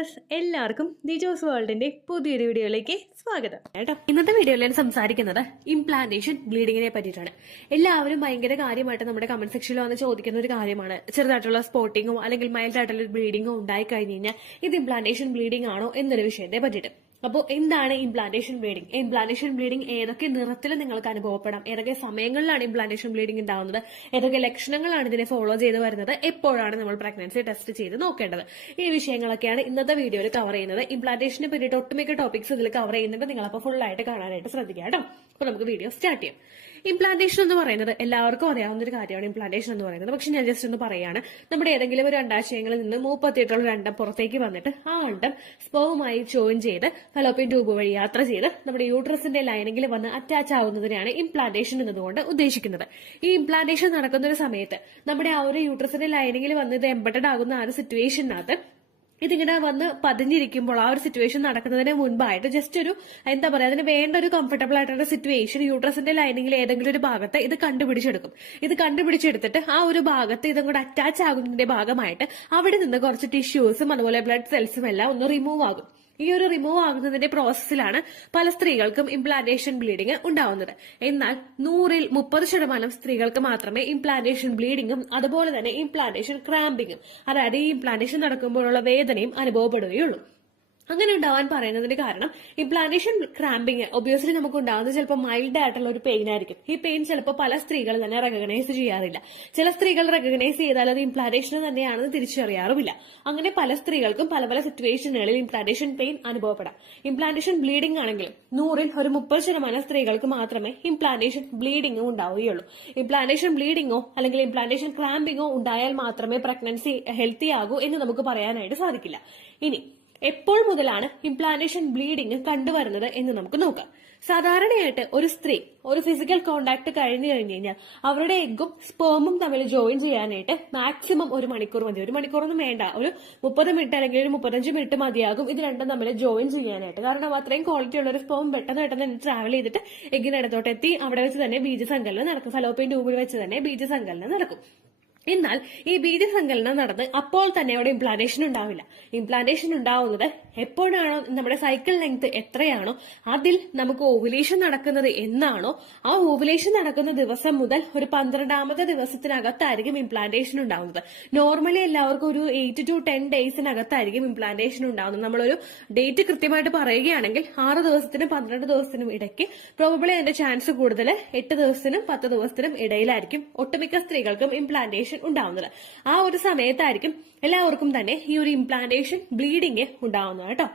Viewers എല്ലാവർക്കും ദിജോസ് വേൾഡിന്റെ പുതിയൊരു വീഡിയോയിലേക്ക് സ്വാഗതം കേട്ടോ. ഇന്നത്തെ വീഡിയോയിൽ ഞാൻ സംസാരിക്കുന്നത് ഇംപ്ലാന്റേഷൻ ബ്ലീഡിങ്ങിനെ പറ്റിയിട്ടാണ്. എല്ലാവരും ഭയങ്കര കാര്യമായിട്ട് നമ്മുടെ കമന്റ് സെക്ഷനിൽ വന്ന് ചോദിക്കുന്ന ഒരു കാര്യമാണ്. ചെറുതായിട്ടുള്ള സ്പോട്ടിങ്ങോ അല്ലെങ്കിൽ മൈൽഡ് ആയിട്ടുള്ള ബ്ലീഡിങ്ങോ ഉണ്ടായി കഴിഞ്ഞു കഴിഞ്ഞാൽ ഇത് ഇംപ്ലാന്റേഷൻ ബ്ലീഡിംഗ് ആണോ എന്നൊരു വിഷയത്തെ പറ്റിയിട്ട്. അപ്പോൾ എന്താണ് ഇംപ്ലാന്റേഷൻ ബ്ലീഡിംഗ്? ഇംപ്ലാന്റേഷൻ ബ്ലീഡിംഗ് ഏതൊക്കെ നിറത്തിൽ നിങ്ങൾക്ക് അനുഭവപ്പെടാം, ഏതൊക്കെ സമയങ്ങളിലാണ് ഇംപ്ലാന്റേഷൻ ബ്ലീഡിംഗ് ഉണ്ടാവുന്നത്, ഏതൊക്കെ ലക്ഷണങ്ങളാണ് ഇതിനെ ഫോളോ ചെയ്ത് വരുന്നത്, എപ്പോഴാണ് നമ്മൾ പ്രഗ്നൻസി ടെസ്റ്റ് ചെയ്ത് നോക്കേണ്ടത്, ഈ വിഷയങ്ങളൊക്കെയാണ് ഇന്നത്തെ വീഡിയോയിൽ കവർ ചെയ്യുന്നത്. ഇംപ്ലാന്റേഷനെ പറ്റിയിട്ട് ഒട്ടുമിക്ക ടോപ്പിക്സ് ഇതിൽ കവർ ചെയ്യുന്നുണ്ട്. നിങ്ങളപ്പോൾ ഫുൾ ആയിട്ട് കാണാനായിട്ട് ശ്രദ്ധിക്കുക കേട്ടോ. അപ്പോൾ നമുക്ക് വീഡിയോ സ്റ്റാർട്ട് ചെയ്യാം. ഇംപ്ലാന്റേഷൻ എന്ന് പറയുന്നത് എല്ലാവർക്കും അറിയാവുന്ന ഒരു കാര്യമാണ്. ഇംപ്ലാന്റേഷൻ എന്ന് പറയുന്നത് പക്ഷെ ഞാൻ ജസ്റ്റ് ഒന്ന് പറയാണ്. നമ്മുടെ ഏതെങ്കിലും ഒരു അണ്ടാശയങ്ങളിൽ നിന്ന് 38 ഒരു അണ്ടം പുറത്തേക്ക് വന്നിട്ട് ആ അണ്ടം സ്പേവുമായി ജോയിൻ ചെയ്ത് ഫലോപ്പിയൻ ട്യൂബ് വഴി യാത്ര ചെയ്ത് നമ്മുടെ യൂട്രസിന്റെ ലൈനിങ്ങിൽ വന്ന് അറ്റാച്ച് ആവുന്നതിനെയാണ് ഇംപ്ലാന്റേഷൻ എന്നതുകൊണ്ട് ഉദ്ദേശിക്കുന്നത്. ഈ ഇംപ്ലാന്റേഷൻ നടക്കുന്ന ഒരു സമയത്ത് നമ്മുടെ ആ ഒരു യൂട്രസിന്റെ ലൈനിങ്ങിൽ വന്ന് ഇത് എംബഡഡ് ആകുന്ന ആ ഒരു സിറ്റുവേഷനകത്ത് ഇതിങ്ങനെ വന്ന് പതിഞ്ഞിരിക്കുമ്പോൾ ആ ഒരു സിറ്റുവേഷൻ നടക്കുന്നതിന് മുൻപായിട്ട് ജസ്റ്റ് ഒരു എന്താ പറയാ, അതിന് വേണ്ട ഒരു കംഫർട്ടബിൾ ആയിട്ടുള്ള സിറ്റുവേഷൻ യൂട്രസിന്റെ ലൈനിങ്ങിൽ ഏതെങ്കിലും ഒരു ഭാഗത്ത് ഇത് കണ്ടുപിടിച്ചെടുക്കും. ഇത് കണ്ടുപിടിച്ചെടുത്തിട്ട് ആ ഒരു ഭാഗത്ത് ഇതും കൂടെ അറ്റാച്ച് ആകുന്നതിന്റെ ഭാഗമായിട്ട് അവിടെ നിന്ന് കുറച്ച് ടിഷ്യൂസും അതുപോലെ ബ്ലഡ് സെൽസും എല്ലാം ഒന്ന് റിമൂവ് ആകും. ഈ ഒരു റിമൂവ് ആകുന്നതിന്റെ പ്രോസസ്സിലാണ് പല സ്ത്രീകൾക്കും ഇംപ്ലാന്റേഷൻ ബ്ലീഡിംഗ് ഉണ്ടാവുന്നത്. എന്നാൽ 100-ൽ 30% സ്ത്രീകൾക്ക് മാത്രമേ ഇംപ്ലാന്റേഷൻ ബ്ലീഡിംഗും അതുപോലെ തന്നെ ഇംപ്ലാന്റേഷൻ ക്രാമ്പിങ്ങും, അതായത് ഈ ഇംപ്ലാന്റേഷൻ നടക്കുമ്പോഴുള്ള വേദനയും അനുഭവപ്പെടുകയുള്ളൂ. അങ്ങനെ ഉണ്ടാവാൻ പറയുന്നതിന്റെ കാരണം ഇംപ്ലാന്റേഷൻ ക്രാമ്പിങ് ഒബ്വിയസ്ലി നമുക്ക് ഉണ്ടാകുന്നത് ചിലപ്പോൾ മൈൽഡ് ആയിട്ടുള്ള ഒരു പെയിൻ ആയിരിക്കും. ഈ പെയിൻ ചിലപ്പോൾ പല സ്ത്രീകൾ തന്നെ റെക്കഗ്നൈസ് ചെയ്യാറില്ല. ചില സ്ത്രീകൾ റെക്കഗ്നൈസ് ചെയ്താൽ അത് ഇംപ്ലാന്റേഷൻ തന്നെയാണെന്ന് തിരിച്ചറിയാറുമില്ല. അങ്ങനെ പല സ്ത്രീകൾക്കും പല പല സിറ്റുവേഷനുകളിൽ ഇംപ്ലാന്റേഷൻ പെയിൻ അനുഭവപ്പെടാം. ഇംപ്ലാന്റേഷൻ ബ്ലീഡിംഗ് ആണെങ്കിൽ 100-ൽ ഒരു 30% സ്ത്രീകൾക്ക് മാത്രമേ ഇംപ്ലാന്റേഷൻ ബ്ലീഡിംഗും ഉണ്ടാവുകയുള്ളൂ. ഇംപ്ലാന്റേഷൻ ബ്ലീഡിംഗോ അല്ലെങ്കിൽ ഇംപ്ലാന്റേഷൻ ക്രാമ്പിങ്ങോ ഉണ്ടായാൽ മാത്രമേ പ്രഗ്നൻസി ഹെൽത്തി ആകൂ എന്ന് നമുക്ക് പറയാനായിട്ട് സാധിക്കില്ല. ഇനി എപ്പോൾ മുതലാണ് ഇംപ്ലാന്റേഷൻ ബ്ലീഡിംഗ് കണ്ടുവരുന്നത് എന്ന് നമുക്ക് നോക്കാം. സാധാരണയായിട്ട് ഒരു സ്ത്രീ ഒരു ഫിസിക്കൽ കോണ്ടാക്ട് കഴിഞ്ഞു കഴിഞ്ഞാൽ അവരുടെ എഗ്ഗും സ്പേമും തമ്മിൽ ജോയിൻ ചെയ്യാനായിട്ട് മാക്സിമം 1 മണിക്കൂർ മതി. 1 മണിക്കൂറൊന്നും വേണ്ട, ഒരു 30 മിനിറ്റ് അല്ലെങ്കിൽ ഒരു 35 മിനിറ്റ് മതിയാകും ഇത് രണ്ടും തമ്മിൽ ജോയിൻ ചെയ്യാനായിട്ട്. കാരണം അത്രയും ക്വാളിറ്റി ഉള്ള ഒരു സ്പേം പെട്ടെന്ന് ട്രാവൽ ചെയ്തിട്ട് എഗ്ഗിനടുത്തോട്ട് എത്തി അവിടെ വെച്ച് തന്നെ ബീജസങ്കലനം നടക്കും. ഫലോപ്പിയൻ ട്യൂബിൽ വെച്ച് തന്നെ ബീജസങ്കലനം നടക്കും. എന്നാൽ ഈ ബീജസങ്കലനം നടന്ന് അപ്പോൾ തന്നെ അവിടെ ഇംപ്ലാന്റേഷൻ ഉണ്ടാവില്ല. ഇംപ്ലാന്റേഷൻ ഉണ്ടാവുന്നത് എപ്പോഴാണോ നമ്മുടെ സൈക്കിൾ ലെങ്ത് എത്രയാണോ അതിൽ നമുക്ക് ഓവുലേഷൻ നടക്കുന്നത് എന്നാണോ ആ ഓവുലേഷൻ നടക്കുന്ന ദിവസം മുതൽ ഒരു 12ാമത്തെ ദിവസത്തിനകത്തായിരിക്കും ഇംപ്ലാന്റേഷൻ ഉണ്ടാവുന്നത്. നോർമലി എല്ലാവർക്കും ഒരു 8 to 10 ഡേയ്സിനകത്തായിരിക്കും ഇംപ്ലാന്റേഷൻ ഉണ്ടാവുന്നത്. നമ്മളൊരു ഡേറ്റ് കൃത്യമായിട്ട് പറയുകയാണെങ്കിൽ 6 ദിവസത്തിനും 12 ദിവസത്തിനും ഇടയ്ക്ക് പ്രോബബ്ലി അതിന്റെ ചാൻസ് കൂടുതൽ 8 ദിവസത്തിനും 10 ദിവസത്തിനും ഇടയിലായിരിക്കും ഒട്ടുമിക്ക സ്ത്രീകൾക്കും ഇംപ്ലാന്റേഷൻ ഉണ്ടാവുന്നത്. ആ ഒരു സമയത്തായിരിക്കും എല്ലാവർക്കും തന്നെ ഈ ഒരു ഇംപ്ലാന്റേഷൻ ബ്ലീഡിങ് ഉണ്ടാവുന്നത് കേട്ടോ.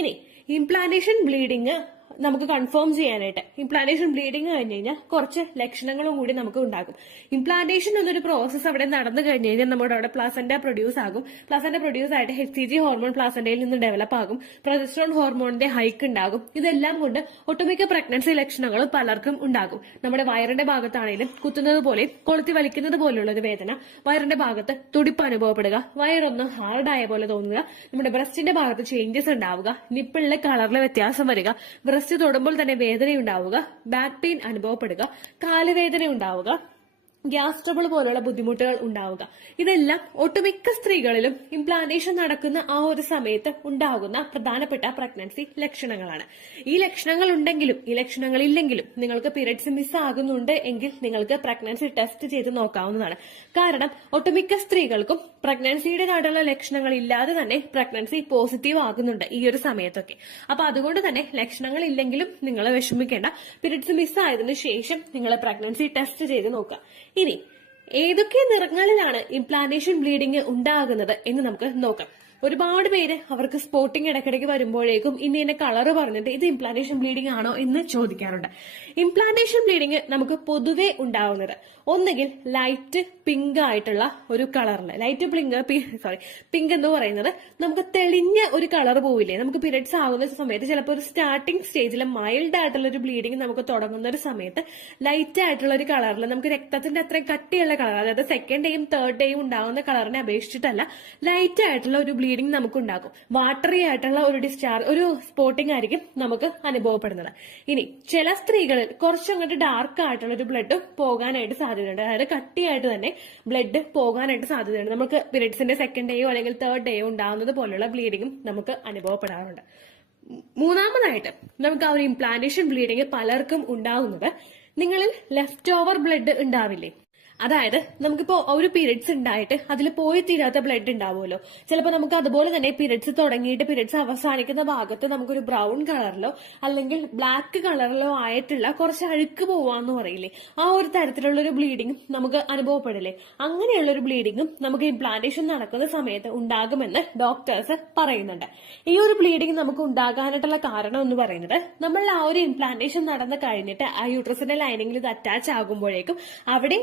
ഇനി ഇംപ്ലാന്റേഷൻ ബ്ലീഡിങ് നമുക്ക് കൺഫേം ചെയ്യാനായിട്ട് ഇംപ്ലാന്റേഷൻ ബ്ലീഡിങ് കഴിഞ്ഞ് കഴിഞ്ഞാൽ കുറച്ച് ലക്ഷണങ്ങളും കൂടി നമുക്ക് ഉണ്ടാകും. ഇംപ്ലാന്റേഷൻ എന്നൊരു പ്രോസസ്സ് അവിടെ നടന്നു കഴിഞ്ഞ് കഴിഞ്ഞാൽ നമ്മുടെ അവിടെ പ്ലാസന്റ പ്രൊഡ്യൂസ് ആകും. പ്ലാസന്റ പ്രൊഡ്യൂസ് ആയിട്ട് HCG ഹോർമോൺ പ്ലാസന്റയിൽ നിന്ന് ഡെവലപ്പ് ആകും. പ്രൊജസ്ട്രോൺ ഹോർമോണിന്റെ ഹൈക്ക് ഉണ്ടാകും. ഇതെല്ലാം കൊണ്ട് ഒട്ടുമിക്ക പ്രഗ്നൻസി ലക്ഷണങ്ങളും പലർക്കും ഉണ്ടാകും. നമ്മുടെ വയറിന്റെ ഭാഗത്താണെങ്കിലും കുത്തുന്നത് പോലെ കൊളുത്തി വലിക്കുന്നത് പോലെയുള്ള ഒരു വേദന, വയറിന്റെ ഭാഗത്ത് തുടിപ്പ് അനുഭവപ്പെടുക, വയറൊന്ന് ഹാർഡായ പോലെ തോന്നുക, നമ്മുടെ ബ്രസ്റ്റിന്റെ ഭാഗത്ത് ചേഞ്ചസ് ഉണ്ടാവുക, നിപ്പിളിലെ കളറിലെ വ്യത്യാസം വരിക, ബ്രസ്റ്റ് തൊടുമ്പോൾ തന്നെ വേദനയുണ്ടാവുക, ബാക്ക് പെയിൻ അനുഭവപ്പെടുക, കാലുവേദന ഉണ്ടാവുക, ഗ്യാസ് ട്രബിൾ പോലുള്ള ബുദ്ധിമുട്ടുകൾ ഉണ്ടാവുക. ഇതെല്ലാം ഒട്ടുമിക്ക സ്ത്രീകളിലും ഇംപ്ലാന്റേഷൻ നടക്കുന്ന ആ ഒരു സമയത്ത് ഉണ്ടാകുന്ന പ്രധാനപ്പെട്ട പ്രഗ്നൻസി ലക്ഷണങ്ങളാണ്. ഈ ലക്ഷണങ്ങൾ ഉണ്ടെങ്കിലും ഈ ലക്ഷണങ്ങൾ ഇല്ലെങ്കിലും നിങ്ങൾക്ക് പീരിയഡ്സ് മിസ് ആകുന്നുണ്ട് എങ്കിൽ നിങ്ങൾക്ക് പ്രഗ്നൻസി ടെസ്റ്റ് ചെയ്ത് നോക്കാവുന്നതാണ്. കാരണം ഒട്ടുമിക്ക സ്ത്രീകൾക്കും പ്രഗ്നൻസിയുടേതായിട്ടുള്ള ലക്ഷണങ്ങൾ ഇല്ലാതെ തന്നെ പ്രഗ്നൻസി പോസിറ്റീവ് ആകുന്നുണ്ട് ഈ ഒരു സമയത്തൊക്കെ. അപ്പൊ അതുകൊണ്ട് തന്നെ ലക്ഷണങ്ങൾ ഇല്ലെങ്കിലും നിങ്ങൾ വിഷമിക്കേണ്ട. പീരിയഡ്സ് മിസ് ആയതിനു ശേഷം നിങ്ങൾ പ്രഗ്നൻസി ടെസ്റ്റ് ചെയ്ത് നോക്കുക. ഇനി ഏതൊക്കെ നിറങ്ങളിലാണ് ഇംപ്ലാന്റേഷൻ ബ്ലീഡിംഗ് ഉണ്ടാകുന്നത് എന്ന് നമുക്ക് നോക്കാം. ഒരുപാട് പേര് അവർക്ക് സ്പോട്ടിങ് ഇടയ്ക്കിടയ്ക്ക് വരുമ്പോഴേക്കും ഇന്ന കളറ് പറഞ്ഞിട്ട് ഇത് ഇംപ്ലാന്റേഷൻ ബ്ലീഡിംഗ് ആണോ എന്ന് ചോദിക്കാറുണ്ട്. ഇംപ്ലാന്റേഷൻ ബ്ലീഡിംഗ് നമുക്ക് പൊതുവെ ഉണ്ടാവുന്നത് ഒന്നുകിൽ ലൈറ്റ് പിങ്ക് ആയിട്ടുള്ള ഒരു കളറില്, ലൈറ്റ് പിങ്ക് എന്ന് പറയുന്നത് നമുക്ക് തെളിഞ്ഞ ഒരു കളർ പോവില്ലേ, നമുക്ക് പീരിയഡ്സ് ആകുന്ന സമയത്ത് ചിലപ്പോൾ ഒരു സ്റ്റാർട്ടിംഗ് സ്റ്റേജിൽ മൈൽഡ് ആയിട്ടുള്ള ഒരു ബ്ലീഡിംഗ് നമുക്ക് തുടങ്ങുന്ന ഒരു സമയത്ത് ലൈറ്റ് ആയിട്ടുള്ള ഒരു കളറിൽ നമുക്ക് രക്തത്തിന്റെ അത്രയും കട്ടിയുള്ള കളർ, അതായത് സെക്കൻഡ് ഡേയും തേർഡ് ഡേയും ഉണ്ടാകുന്ന കളറിനെ അപേക്ഷിച്ചിട്ടല്ല ലൈറ്റ് ആയിട്ടുള്ള ഒരു ബ്ലീഡിങ് നമുക്ക് ഉണ്ടാകും. വാട്ടറി ആയിട്ടുള്ള ഒരു ഡിസ്ചാർജ്, ഒരു സ്പോട്ടിംഗ് ആയിരിക്കും നമുക്ക് അനുഭവപ്പെടുന്നത്. ഇനി ചില സ്ത്രീകളിൽ കുറച്ചങ്ങോട്ട് ഡാർക്ക് ആയിട്ടുള്ള ഒരു ബ്ലഡ് പോകാനായിട്ട് സാധ്യതയുണ്ട്. അതായത് കട്ടിയായിട്ട് തന്നെ ബ്ലഡ് പോകാനായിട്ട് സാധ്യതയുണ്ട്. നമുക്ക് പീരിയഡ്സിന്റെ സെക്കൻഡ് ഡേയോ അല്ലെങ്കിൽ തേർഡ് ഡേയോ ഉണ്ടാകുന്നത് പോലുള്ള ബ്ലീഡിങ്ങും നമുക്ക് അനുഭവപ്പെടാറുണ്ട്. മൂന്നാമതായിട്ട് നമുക്ക് ആ ഒരു ഇംപ്ലാന്റേഷൻ ബ്ലീഡിങ് പലർക്കും ഉണ്ടാകുന്നത് നിങ്ങളിൽ ലെഫ്റ്റ് ഓവർ ബ്ലഡ് ഉണ്ടാവില്ലേ? അതായത് നമുക്കിപ്പോ ഒരു പീരിയഡ്സ് ഉണ്ടായിട്ട് അതിൽ പോയി തീരാത്ത ബ്ലഡ് ഉണ്ടാവുമല്ലോ. ചിലപ്പോൾ നമുക്ക് അതുപോലെ തന്നെ പീരിയഡ്സ് തുടങ്ങിയിട്ട് പീരിയഡ്സ് അവസാനിക്കുന്ന ഭാഗത്ത് നമുക്കൊരു ബ്രൗൺ കളറിലോ അല്ലെങ്കിൽ ബ്ലാക്ക് കളറിലോ ആയിട്ടുള്ള കുറച്ച് അഴുക്ക് പോവാന്ന് പറയില്ലേ, ആ ഒരു തരത്തിലുള്ള ഒരു ബ്ലീഡിങ്ങും നമുക്ക് അനുഭവപ്പെടില്ലേ? അങ്ങനെയുള്ള ഒരു ബ്ലീഡിങ്ങും നമുക്ക് ഇംപ്ലാന്റേഷൻ നടക്കുന്ന സമയത്ത് ഉണ്ടാകുമെന്ന് ഡോക്ടേഴ്സ് പറയുന്നുണ്ട്. ഈ ഒരു ബ്ലീഡിങ് നമുക്ക് ഉണ്ടാകാനായിട്ടുള്ള കാരണം എന്ന് പറയുന്നത് നമ്മൾ ആ ഒരു ഇംപ്ലാന്റേഷൻ നടന്നു കഴിഞ്ഞിട്ട് ആ യൂട്രസിന്റെ ലൈനിങ്ങിൽ ഇത് അറ്റാച്ച് ആകുമ്പോഴേക്കും അവിടെ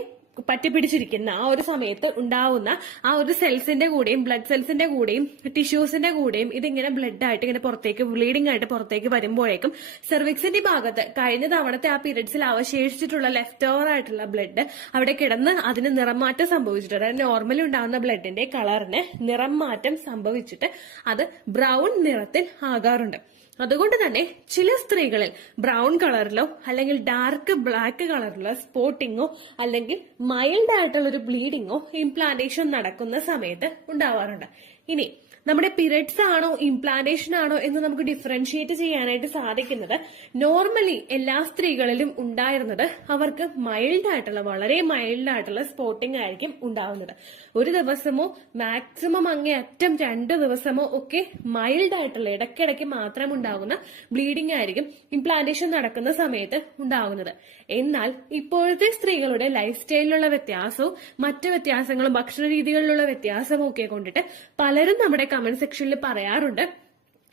പറ്റിപ്പിടിച്ചിരിക്കുന്ന ആ ഒരു സമയത്ത് ഉണ്ടാവുന്ന ആ ഒരു സെൽസിന്റെ കൂടെയും ബ്ലഡ് സെൽസിന്റെ കൂടെയും ടിഷ്യൂസിന്റെ കൂടെയും ഇതിങ്ങനെ ബ്ലഡ് ആയിട്ട് ഇങ്ങനെ പുറത്തേക്ക് ബ്ലീഡിംഗ് ആയിട്ട് പുറത്തേക്ക് വരുമ്പോഴേക്കും സെർവിക്സിന്റെ ഭാഗത്ത് കഴിഞ്ഞ തവണത്തെ ആ പീരിയഡ്സിൽ അവശേഷിച്ചിട്ടുള്ള ലെഫ്റ്റ് ഓവർ ആയിട്ടുള്ള ബ്ലഡ് അവിടെ കിടന്ന് അതിന് നിറം മാറ്റം സംഭവിച്ചിട്ട്, അതായത് നോർമലി ഉണ്ടാകുന്ന ബ്ലഡിന്റെ കളറിന് നിറം മാറ്റം സംഭവിച്ചിട്ട് അത് ബ്രൗൺ നിറത്തിൽ ആകാറുണ്ട്. അതുകൊണ്ട് തന്നെ ചില സ്ത്രീകളിൽ ബ്രൗൺ കളറിലോ അല്ലെങ്കിൽ ഡാർക്ക് ബ്ലാക്ക് കളറിലോ സ്പോട്ടിങ്ങോ അല്ലെങ്കിൽ മൈൽഡ് ആയിട്ടുള്ള ഒരു ബ്ലീഡിങ്ങോ ഇംപ്ലാന്റേഷൻ നടക്കുന്ന സമയത്ത് ഉണ്ടാവാറുണ്ട്. ഇനി നമ്മുടെ പീരിയഡ്സ് ആണോ ഇംപ്ലാന്റേഷൻ ആണോ എന്ന് നമുക്ക് ഡിഫറൻഷിയേറ്റ് ചെയ്യാനായിട്ട് സാധിക്കുന്നത് നോർമലി എല്ലാ സ്ത്രീകളിലും ഉണ്ടായിരുന്നത് അവർക്ക് മൈൽഡ് ആയിട്ടുള്ള, വളരെ മൈൽഡ് ആയിട്ടുള്ള സ്പോട്ടിംഗ് ആയിരിക്കും ഉണ്ടാവുന്നത്. ഒരു ദിവസമോ മാക്സിമം അങ്ങേയറ്റം 2 ദിവസമോ ഒക്കെ മൈൽഡ് ആയിട്ടുള്ള ഇടയ്ക്കിടയ്ക്ക് മാത്രം ഉണ്ടാകുന്ന ബ്ലീഡിംഗ് ആയിരിക്കും ഇംപ്ലാന്റേഷൻ നടക്കുന്ന സമയത്ത് ഉണ്ടാകുന്നത്. എന്നാൽ ഇപ്പോഴത്തെ സ്ത്രീകളുടെ ലൈഫ് സ്റ്റൈലിലുള്ള വ്യത്യാസവും മറ്റു വ്യത്യാസങ്ങളും ഭക്ഷണ രീതികളിലുള്ള വ്യത്യാസവും ഒക്കെ കൊണ്ടിട്ട് പലരും നമ്മുടെ കമന്റ് സെക്ഷനിൽ പറയാറുണ്ട്,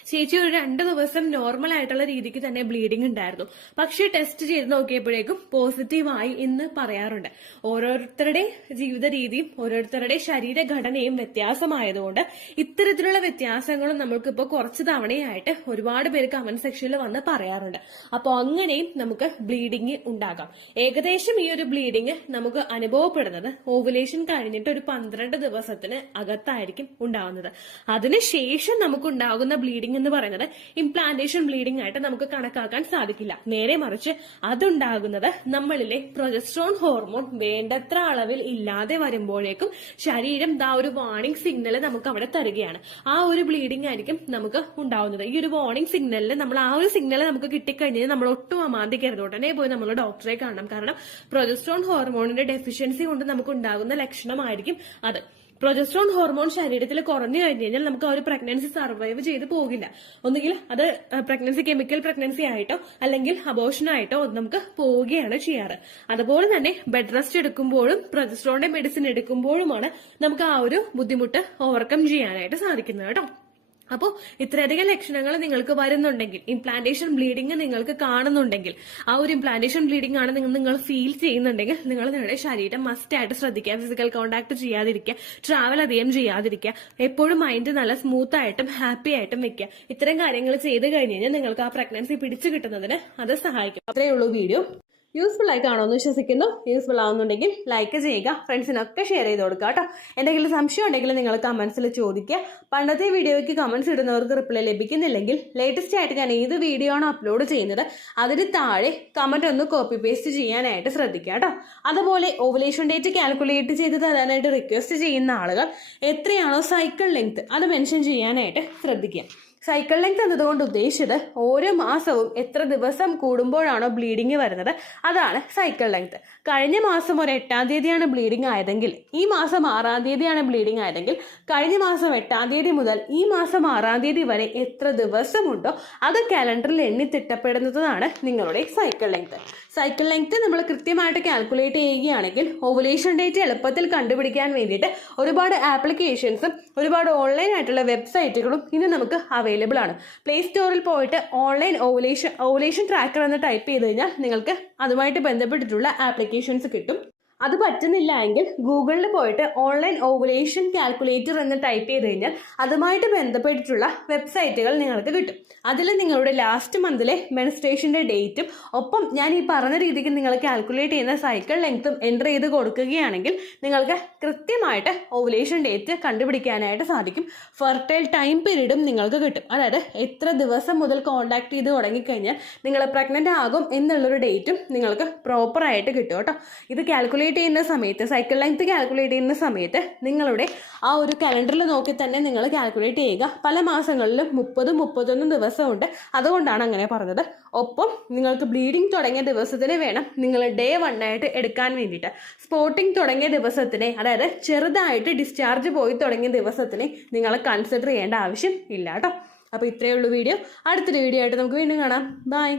ചേച്ചി ഒരു 2 ദിവസം നോർമൽ ആയിട്ടുള്ള രീതിക്ക് തന്നെ ബ്ലീഡിംഗ് ഉണ്ടായിരുന്നു, പക്ഷെ ടെസ്റ്റ് ചെയ്ത് നോക്കിയപ്പോഴേക്കും പോസിറ്റീവായി എന്ന് പറയാറുണ്ട്. ഓരോരുത്തരുടെ ജീവിത രീതിയും ഓരോരുത്തരുടെ ശരീരഘടനയും വ്യത്യാസമായതുകൊണ്ട് ഇത്തരത്തിലുള്ള വ്യത്യാസങ്ങളും നമ്മൾക്കിപ്പോ കുറച്ച് തവണയായിട്ട് ഒരുപാട് പേര് കമന്റ് സെക്ഷനിൽ വന്ന് പറയാറുണ്ട്. അപ്പോൾ അങ്ങനെയും നമുക്ക് ബ്ലീഡിംഗ് ഉണ്ടാകാം. ഏകദേശം ഈ ഒരു ബ്ലീഡിംഗ് നമുക്ക് അനുഭവപ്പെടുന്നത് ഓവുലേഷൻ കഴിഞ്ഞിട്ട് ഒരു 12 ദിവസത്തിന് അകത്തായിരിക്കും ഉണ്ടാകുന്നത്. അതിനുശേഷം നമുക്കുണ്ടാകുന്ന ബ്ലീഡിംഗ് എന്ന് പറയുന്നത് ഇംപ്ലാന്റേഷൻ ബ്ലീഡിംഗ് ആയിട്ട് നമുക്ക് കണക്കാക്കാൻ സാധിക്കില്ല. നേരെ മറിച്ച് അതുണ്ടാകുന്നത് നമ്മളിലെ പ്രൊജസ്ട്രോൺ ഹോർമോൺ വേണ്ടത്ര അളവിൽ ഇല്ലാതെ വരുമ്പോഴേക്കും ശരീരം ഒരു വാർണിംഗ് സിഗ്നൽ നമുക്ക് അവിടെ തരികയാണ്. ആ ഒരു ബ്ലീഡിംഗ് ആയിരിക്കും നമുക്ക് ഉണ്ടാവുന്നത്. ഈ ഒരു വാർണിംഗ് സിഗ്നലിൽ നമ്മൾ ആ ഒരു സിഗ്നൽ നമുക്ക് കിട്ടിക്കഴിഞ്ഞാൽ നമ്മൾ ഒട്ടും അമാന്തിക്കരുത്, ഉടനെ പോയി നമ്മൾ ഡോക്ടറെ കാണണം. കാരണം പ്രൊജസ്ട്രോൺ ഹോർമോണിന്റെ ഡെഫിഷ്യൻസി കൊണ്ട് നമുക്ക് ഉണ്ടാകുന്ന ലക്ഷണമായിരിക്കും അത്. പ്രൊജസ്ട്രോൺ ഹോർമോൺ ശരീരത്തിൽ കുറഞ്ഞു കഴിഞ്ഞു കഴിഞ്ഞാൽ നമുക്ക് ആ ഒരു പ്രഗ്നൻസി സർവൈവ് ചെയ്ത് പോകില്ല. ഒന്നുകിൽ അത് പ്രഗ്നൻസി കെമിക്കൽ പ്രഗ്നൻസി ആയിട്ടോ അല്ലെങ്കിൽ അബോർഷൻ ആയിട്ടോ നമുക്ക് പോവുകയാണ് ചെയ്യാറ്. അതുപോലെ തന്നെ ബെഡ് റെസ്റ്റ് എടുക്കുമ്പോഴും പ്രൊജസ്ട്രോണിന്റെ മെഡിസിൻ എടുക്കുമ്പോഴുമാണ് നമുക്ക് ആ ഒരു ബുദ്ധിമുട്ട് ഓവർകം ചെയ്യാനായിട്ട് സാധിക്കുന്നത് കേട്ടോ. അപ്പോൾ ഇത്രയധികം ലക്ഷണങ്ങൾ നിങ്ങൾക്ക് വരുന്നുണ്ടെങ്കിൽ, ഇംപ്ലാന്റേഷൻ ബ്ലീഡിംഗ് നിങ്ങൾക്ക് കാണുന്നുണ്ടെങ്കിൽ, ആ ഒരു ഇംപ്ലാന്റേഷൻ ബ്ലീഡിംഗ് ആണ് നിങ്ങൾ ഫീൽ ചെയ്യുന്നുണ്ടെങ്കിൽ നിങ്ങൾ നിങ്ങളുടെ ശരീരം മസ്റ്റ് ആയിട്ട് ശ്രദ്ധിക്കുക. ഫിസിക്കൽ കോണ്ടാക്ട് ചെയ്യാതിരിക്കുക, ട്രാവൽ അധികം ചെയ്യാതിരിക്കുക, എപ്പോഴും മൈൻഡ് നല്ല സ്മൂത്ത് ആയിട്ടും ഹാപ്പി ആയിട്ടും വെക്കുക. ഇത്തരം കാര്യങ്ങൾ ചെയ്ത് കഴിഞ്ഞ് കഴിഞ്ഞാൽ നിങ്ങൾക്ക് ആ പ്രഗ്നൻസി പിടിച്ചു കിട്ടുന്നതിന് അത് സഹായിക്കും. അത്രയേ ഉള്ളൂ വീഡിയോ. യൂസ്ഫുൾ ആയി കാണുമെന്ന് വിശ്വസിക്കുന്നു. യൂസ്ഫുൾ ആവുന്നുണ്ടെങ്കിൽ ലൈക്ക് ചെയ്യുക, ഫ്രണ്ട്സിനൊക്കെ ഷെയർ ചെയ്ത് കൊടുക്കുക കേട്ടോ. എന്തെങ്കിലും സംശയം ഉണ്ടെങ്കിൽ നിങ്ങൾ കമന്റ്സിൽ ചോദിക്കുക. പണ്ടത്തെ വീഡിയോയ്ക്ക് കമന്റ്സ് ഇടുന്നവർക്ക് റിപ്ലൈ ലഭിക്കുന്നില്ലെങ്കിൽ ലേറ്റസ്റ്റ് ആയിട്ട് ഞാൻ ഏത് വീഡിയോ ആണോ അപ്ലോഡ് ചെയ്യുന്നത് അതിന് താഴെ കമന്റ് ഒന്ന് കോപ്പി പേസ്റ്റ് ചെയ്യാനായിട്ട് ശ്രദ്ധിക്കുക കേട്ടോ. അതുപോലെ ഓവുലേഷൻ ഡേറ്റ് കാൽക്കുലേറ്റ് ചെയ്ത് തരാനായിട്ട് റിക്വസ്റ്റ് ചെയ്യുന്ന ആളുകൾ എത്രയാണോ സൈക്കിൾ ലെങ്ത് അത് മെൻഷൻ ചെയ്യാനായിട്ട് ശ്രദ്ധിക്കുക. സൈക്കിൾ ലെങ്ത് എന്നതുകൊണ്ട് ഉദ്ദേശിച്ചത് ഓരോ മാസവും എത്ര ദിവസം കൂടുമ്പോഴാണോ ബ്ലീഡിങ് വരുന്നത് അതാണ് സൈക്കിൾ ലെങ്ത്. കഴിഞ്ഞ മാസം ഒരു 8-ാം തീയതിയാണ് ബ്ലീഡിംഗ് ആയതെങ്കിൽ ഈ മാസം 6-ാം തീയതിയാണ് ബ്ലീഡിംഗ് ആയതെങ്കിൽ കഴിഞ്ഞ മാസം 8-ാം തീയതി മുതൽ ഈ മാസം 6-ാം തീയതി വരെ എത്ര ദിവസമുണ്ടോ അത് കാലണ്ടറിൽ എണ്ണി തിട്ടപ്പെടുന്നതാണ് നിങ്ങളുടെ സൈക്കിൾ ലെങ്ത്. സൈക്കിൾ ലെങ്ത് നമ്മൾ കൃത്യമായിട്ട് കാൽക്കുലേറ്റ് ചെയ്യുകയാണെങ്കിൽ ഓവുലേഷൻ ഡേറ്റ് എളുപ്പത്തിൽ കണ്ടുപിടിക്കാൻ വേണ്ടിയിട്ട് ഒരുപാട് ആപ്ലിക്കേഷൻസും ഒരുപാട് ഓൺലൈൻ ആയിട്ടുള്ള വെബ്സൈറ്റുകളും ഇന്ന് നമുക്ക് അവൈലബിൾ ആണ്. പ്ലേ സ്റ്റോറിൽ പോയിട്ട് ഓൺലൈൻ ഓവുലേഷൻ ട്രാക്കർ എന്ന് ടൈപ്പ് ചെയ്ത് കഴിഞ്ഞാൽ നിങ്ങൾക്ക് അതുമായിട്ട് ബന്ധപ്പെട്ടിട്ടുള്ള ആപ്ലിക്കേഷൻസ് കിട്ടും. അത് പറ്റുന്നില്ല എങ്കിൽ ഗൂഗിളിൽ പോയിട്ട് ഓൺലൈൻ ഓവുലേഷൻ കാൽക്കുലേറ്റർ എന്ന് ടൈപ്പ് ചെയ്ത് കഴിഞ്ഞാൽ അതുമായിട്ട് ബന്ധപ്പെട്ടിട്ടുള്ള വെബ്സൈറ്റുകൾ നിങ്ങൾക്ക് കിട്ടും. അതിൽ നിങ്ങളുടെ ലാസ്റ്റ് മന്തിലെ മെൻസ്ട്രേഷൻ്റെ ഡേറ്റും ഒപ്പം ഞാൻ ഈ പറഞ്ഞ രീതിക്ക് നിങ്ങൾ കാൽക്കുലേറ്റ് ചെയ്യുന്ന സൈക്കിൾ ലെങ്ത്തും എൻ്റർ ചെയ്ത് കൊടുക്കുകയാണെങ്കിൽ നിങ്ങൾക്ക് കൃത്യമായിട്ട് ഓവുലേഷൻ ഡേറ്റ് കണ്ടുപിടിക്കാനായിട്ട് സാധിക്കും. ഫെർട്ടൈൽ ടൈം പീരീഡും നിങ്ങൾക്ക് കിട്ടും. അതായത് എത്ര ദിവസം മുതൽ കോൺടാക്ട് ചെയ്ത് തുടങ്ങിക്കഴിഞ്ഞാൽ നിങ്ങൾ പ്രഗ്നൻ്റ് ആകും എന്നുള്ളൊരു ഡേറ്റും നിങ്ങൾക്ക് പ്രോപ്പറായിട്ട് കിട്ടും കേട്ടോ. ഇത് കാൽക്കുലേറ്റ് ചെയ്യുന്ന സമയത്ത്, സൈക്കിൾ ലെങ്ത് കാൽക്കുലേറ്റ് ചെയ്യുന്ന സമയത്ത് നിങ്ങളുടെ ആ ഒരു കലണ്ടറിൽ നോക്കി തന്നെ നിങ്ങൾ കാൽക്കുലേറ്റ് ചെയ്യുക. പല മാസങ്ങളിലും 30-31 ദിവസമുണ്ട്, അതുകൊണ്ടാണ് അങ്ങനെ പറഞ്ഞത്. ഒപ്പം നിങ്ങൾക്ക് ബ്ലീഡിങ് തുടങ്ങിയ ദിവസത്തിന് വേണം നിങ്ങൾ ഡേ 1 ആയിട്ട് എടുക്കാൻ വേണ്ടിയിട്ട്. സ്പോട്ടിങ് തുടങ്ങിയ ദിവസത്തിനെ, അതായത് ചെറുതായിട്ട് ഡിസ്ചാർജ് പോയി തുടങ്ങിയ ദിവസത്തിനെ നിങ്ങൾ കൺസിഡർ ചെയ്യേണ്ട ആവശ്യം ഇല്ല കേട്ടോ. അപ്പോൾ ഇത്രയേ ഉള്ളൂ വീഡിയോ. അടുത്തൊരു വീഡിയോ ആയിട്ട് നമുക്ക് വീണ്ടും കാണാം. ബൈ.